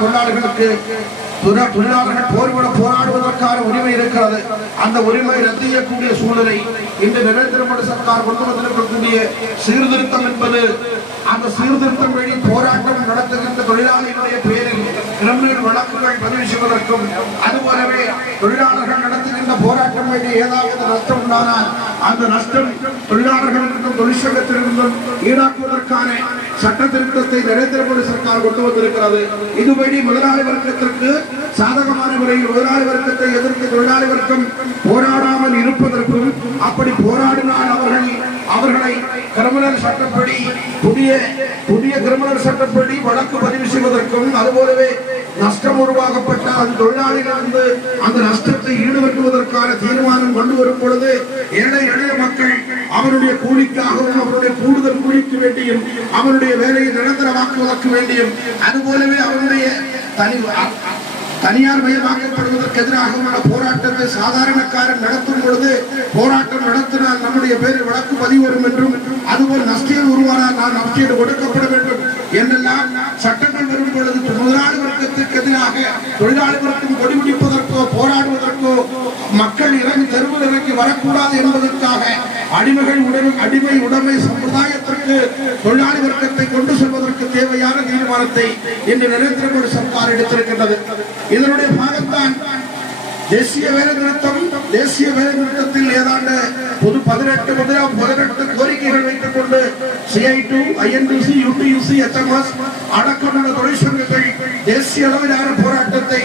தொழிலாளர்களுக்கு தொழிலாளர்கள் போராடுவதற்கான உரிமை இருக்கிறது. அந்த உரிமை ரத்து செய்யக்கூடிய சூழலை இந்த நரேந்திர மோடி சர்க்கார் கொண்டு வந்திருக்கக்கூடிய சீர்திருத்தம் என்பது, அந்த சீர்திருத்தம் வழி போராட்டம் நடத்துகின்ற தொழிலாளிகளுடைய பேரில் கிரிமினல் வழக்குகள் பதிவு செய்வதற்கும், அதுபோலவே தொழிலாளர்கள் நடத்துகின்ற போராட்டம் வழி ஏதாவது நஷ்டம் உண்டானால் அந்த நஷ்டம் தொழிலாளர்களுக்கும் தொழிற்சங்கத்திலிருந்தும் ஈடாக்குவதற்கான சட்ட திருத்தத்தை நரேந்திர மோடி சர்க்கார் கொண்டு வந்திருக்கிறது. இதுவழி முதலாளி வர்க்கத்திற்கு சாதகமான முறையில் முதலாளி வர்க்கத்தை எதிர்த்து தொழிலாளி வர்க்கம் போராடாமல் இருப்பதற்கும், அப்படி போராடினால் அவர்களை கிரிமினல் சட்டப்படி புதிய கிரிமினல் சட்டப்படி வழக்கு பதிவு செய்வதற்கும், அதுபோலவே நஷ்டம் உருவாக்கப்பட்டால் அந்த தொழிலாளிகளிலிருந்து அந்த நஷ்டத்தை ஈடுகட்டுவதற்கான தீர்மானம் கொண்டு வரும் பொழுது ஏழை எளிய மக்கள் அவருடைய கூலிக்காகவும் அவருடைய கூடுதல் கூலிக்கு வேண்டியும் அவருடைய வேலையை நிரந்தரமாக்குவதற்கு வேண்டியும், அதுபோலவே அவருடைய தனியார் மயமாக்கப்படுவதற்கு எதிராக போராட்டத்தை சாதாரணக்காரன் நடத்தும் பொழுது போராட்டம் நடத்தினால் நம்முடைய பேரில் வழக்கு பதிவு வரும் என்றும், அதுபோல் நஷ்டம் உருவானால் நான் நஷ்டீடு கொடுக்கப்பட வேண்டும் என்றெல்லாம் சட்டங்கள் வரும் பொழுது முதலாளி வர்க்கத்திற்கு எதிராக தொழிலாளி வர்க்கம் கொடிபிடிப்பதற்கோ போராடுவதற்கோ மக்கள் இறங்கி தெருவில் இறங்கி வரக்கூடாது என்பதற்காக அடிமை உடைமை சமுதாயத்திற்கு தொழிலாளி வர்க்கத்தை கொண்டு செல்வதற்கு தேவையான தீர்மானத்தை இன்று நரேந்திர மோடி சர்க்கார் எடுத்திருக்கின்றது. இதனுடைய பாகத்தான் தேசிய வேலை நிறுத்தம். தேசிய வேலை நிறுத்தத்தில் ஏதாண்டு 18 கோரிக்கைகள் வைத்துக் கொண்டு CI2, INTUC, UTUC, HMS அடக்கமுள்ள தொழிற்சங்கங்கள் தேசிய அளவிலான போராட்டத்தை